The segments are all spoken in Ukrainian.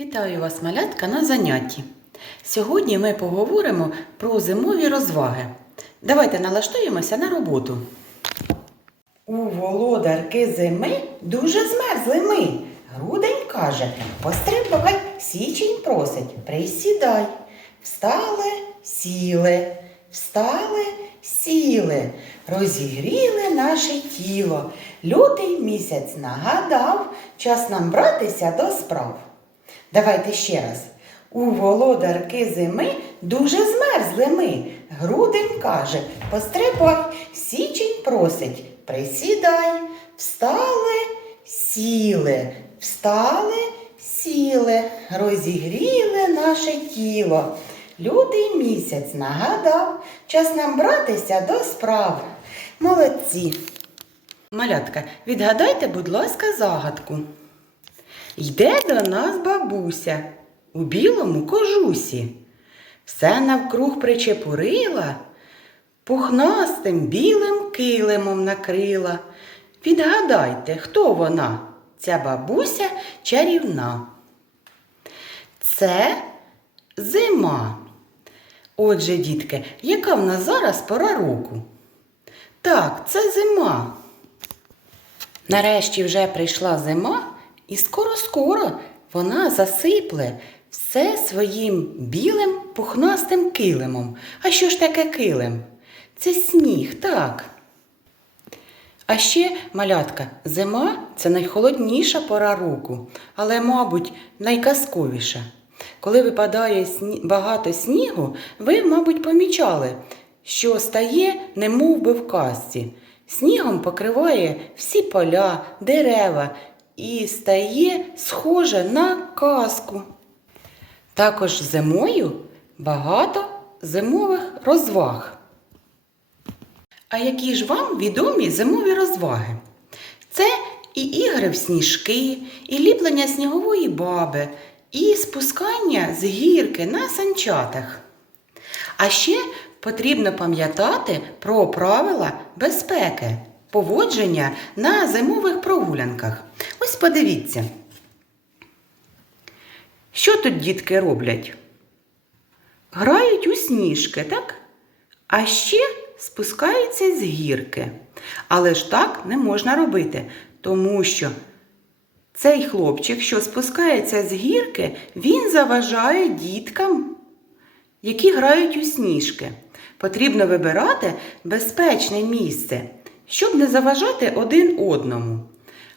Вітаю вас, малятка, на занятті. Сьогодні ми поговоримо про зимові розваги. Давайте налаштуємося на роботу. У володарки зими дуже змерзли ми. Грудень каже, пострибай, січень просить, присідай. Встали, сіли, встали, сіли, розігріли наше тіло. Лютий місяць нагадав, час нам братися до справ. Давайте ще раз. У володарки зими дуже змерзли ми. Грудень каже, пострибай, січень просить, присідай, встали, сіли, встали, сіли, розігріли наше тіло. Лютий місяць нагадав, час нам братися до справ. Молодці. Малятка, відгадайте, будь ласка, загадку. Йде до нас бабуся у білому кожусі. Все навкруг причепурила, пухнастим білим килимом накрила. Відгадайте, хто вона, ця бабуся чарівна. Це зима. Отже, дітки, яка в нас зараз пора року? Так, це зима. Нарешті вже прийшла зима, і скоро-скоро вона засипле все своїм білим пухнастим килимом. А що ж таке килим? Це сніг, так. А ще, малятка, зима це найхолодніша пора року, але, мабуть, найказковіша. Коли випадає сні... багато снігу, ви, мабуть, помічали, що стає немов би в казці. Снігом покриває всі поля, дерева і стає схоже на казку. Також зимою багато зимових розваг. А які ж вам відомі зимові розваги? Це і ігри в сніжки, і ліплення снігової баби, і спускання з гірки на санчатах. А ще потрібно пам'ятати про правила безпеки, поводження на зимових прогулянках. Ось подивіться. Що тут дітки роблять? Грають у сніжки, так? А ще спускаються з гірки. Але ж так не можна робити, тому що цей хлопчик, що спускається з гірки, він заважає діткам, які грають у сніжки. Потрібно вибирати безпечне місце, щоб не заважати один одному.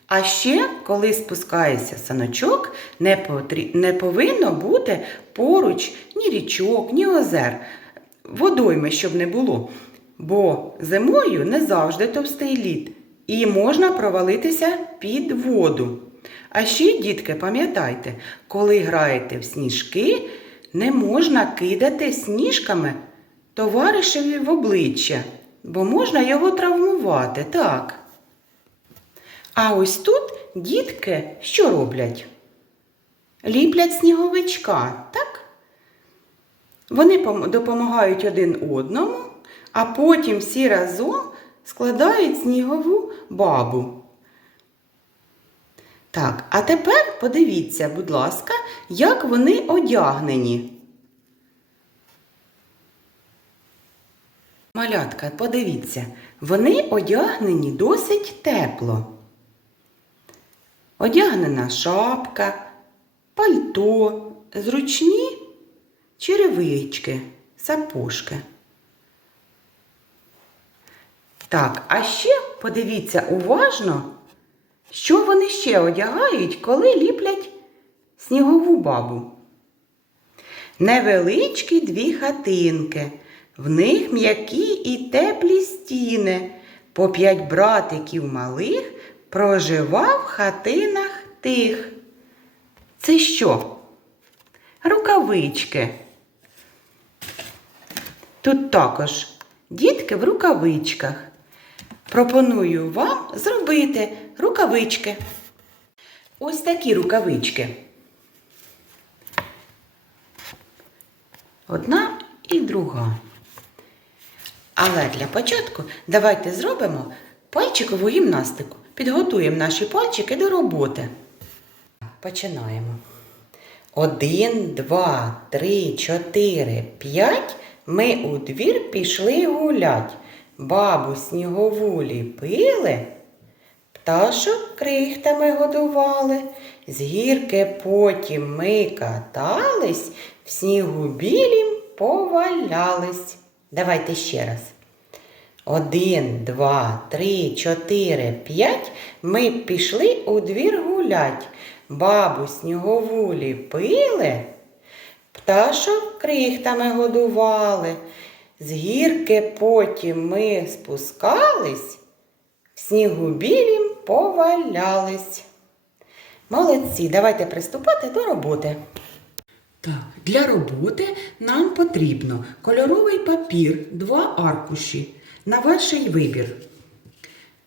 А ще, коли спускається саночок, не, потрі... не повинно бути поруч ні річок, ні озер, водойми, щоб не було. Бо зимою не завжди товстий лід, і можна провалитися під воду. А ще, дітки, пам'ятайте, коли граєте в сніжки, не можна кидати сніжками товаришеві в обличчя, бо можна його травмувати, так. А ось тут дітки що роблять? Ліплять сніговичка, так? Вони допомагають один одному, а потім всі разом складають снігову бабу. Так, а тепер подивіться, будь ласка, як вони одягнені. Малятка, подивіться, вони одягнені досить тепло. Одягнена шапка, пальто, зручні черевички, сапожки. Так, а ще подивіться уважно, що вони ще одягають, коли ліплять снігову бабу. Невеличкі дві хатинки, в них м'які і теплі стіни. По п'ять братиків малих проживав в хатинах тих. Це що? Рукавички. Тут також дітки в рукавичках. Пропоную вам зробити рукавички. Ось такі рукавички. Одна і друга. Але для початку давайте зробимо пальчикову гімнастику. Підготуємо наші пальчики до роботи. Починаємо. Один, два, три, чотири, п'ять. Ми у двір пішли гулять. Бабу снігову ліпили, пташок крихтами годували. З гірки потім ми катались, в снігу білім повалялись. Давайте ще раз. Один, два, три, чотири, п'ять. Ми пішли у двір гулять. Бабу снігову ліпили, пташок крихтами годували. З гірки потім ми спускались, в снігу білім повалялись. Молодці, давайте приступати до роботи. Так, для роботи нам потрібно кольоровий папір, два аркуші на ваш вибір.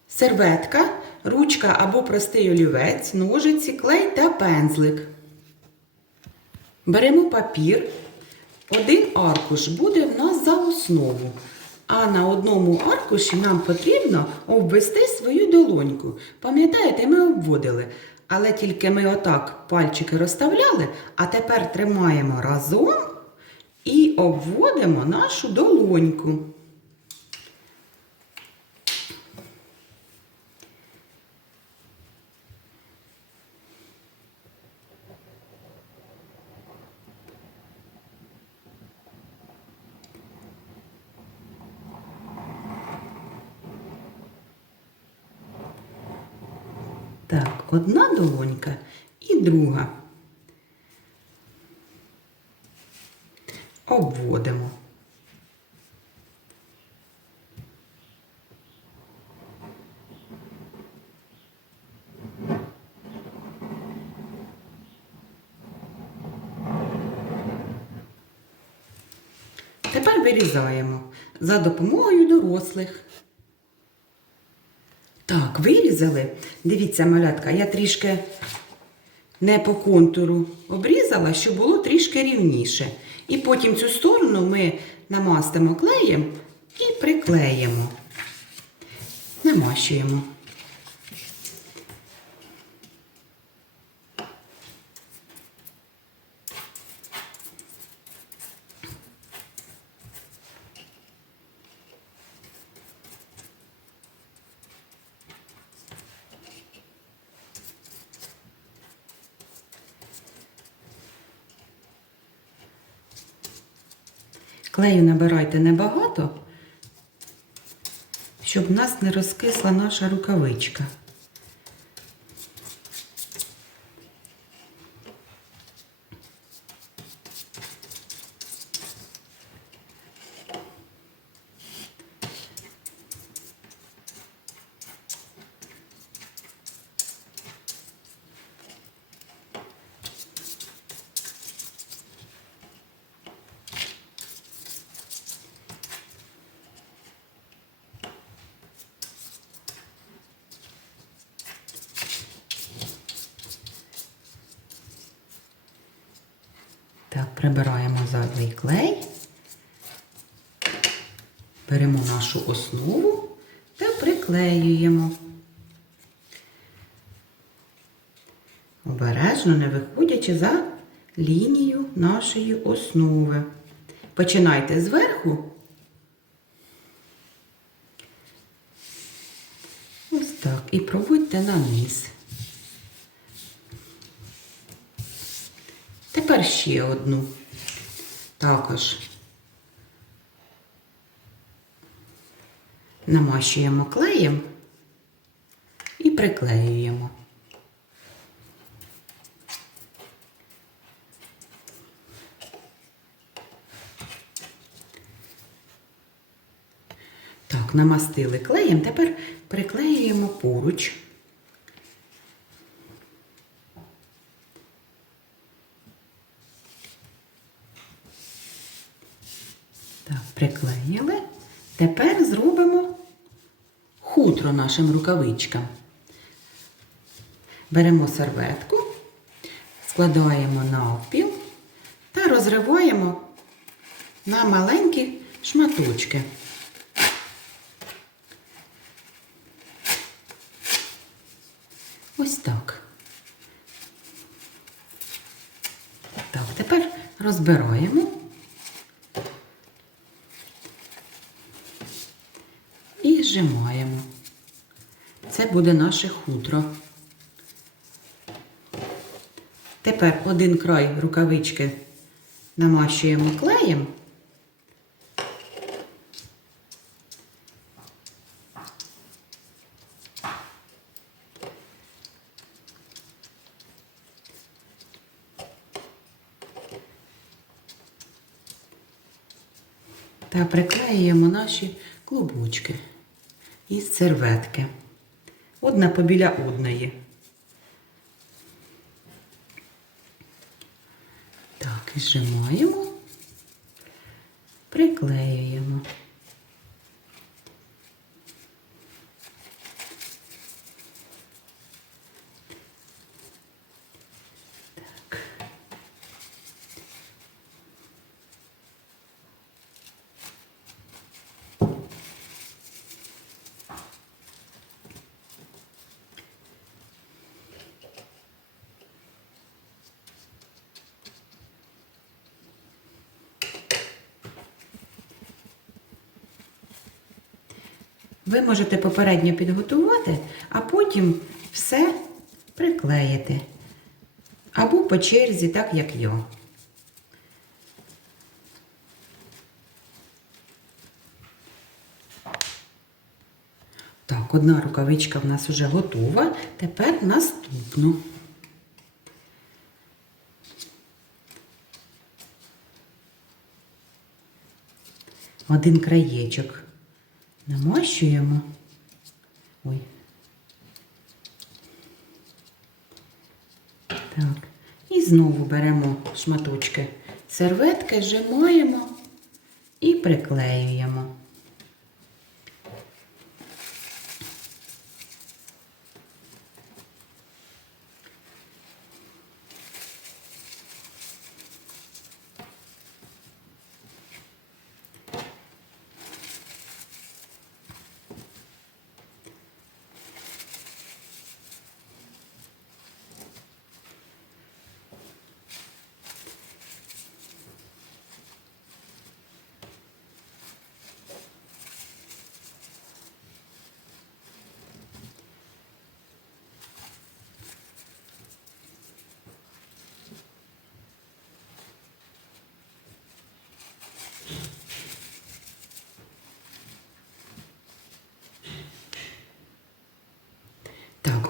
Серветка, ручка або простий олівець, ножиці, клей та пензлик. Беремо папір. Один аркуш буде в нас за основу. А на одному аркуші нам потрібно обвести свою долоньку. Пам'ятаєте, ми обводили. Але тільки ми отак пальчики розставляли, а тепер тримаємо разом і обводимо нашу долоньку. Так, одна долонька і друга. Обводимо. Тепер вирізаємо за допомогою дорослих. Так, вирізали. Дивіться, малятка, я трішки не по контуру обрізала, щоб було трішки рівніше. І потім цю сторону ми намастимо клеєм і приклеїмо. Намащуємо. Клею набирайте небагато, щоб в нас не розкисла наша рукавичка. Так, прибираємо зайвий клей, беремо нашу основу та приклеюємо. Обережно не виходячи за лінію нашої основи. Починайте зверху. Ось так. І проводьте на низ. Тепер ще одну. Також намащуємо клеєм і приклеюємо. Так, намастили клеєм, тепер приклеюємо поруч. Так, приклеїли. Тепер зробимо хутро нашим рукавичкам. Беремо серветку, складаємо навпіл та розриваємо на маленькі шматочки. Ось так. тепер розбираємо. І зжимаємо. Це буде наше хутро. Тепер один край рукавички намащуємо клеєм. Та приклеюємо наші клубочки із серветки. Одна побіля одної. Так, і зжимаємо, приклеюємо. Ви можете попередньо підготувати, а потім все приклеїти. Або по черзі, так як я. Так, одна рукавичка в нас вже готова. Тепер наступну. Один краєчок намащуємо. Ой. Так. І знову беремо шматочки серветки, зжимаємо і приклеюємо.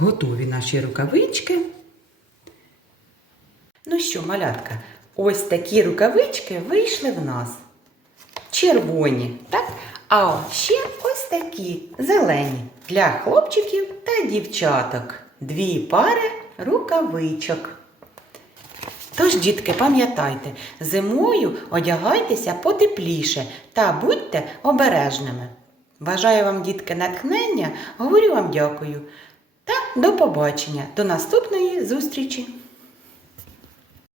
Готові наші рукавички. Ну що, малятка, ось такі рукавички вийшли в нас. Червоні, так? А ще ось такі зелені для хлопчиків та дівчаток. Дві пари рукавичок. Тож, дітки, пам'ятайте, зимою одягайтеся потепліше та будьте обережними. Бажаю вам, дітки, натхнення, говорю вам дякую та до побачення, до наступної зустрічі!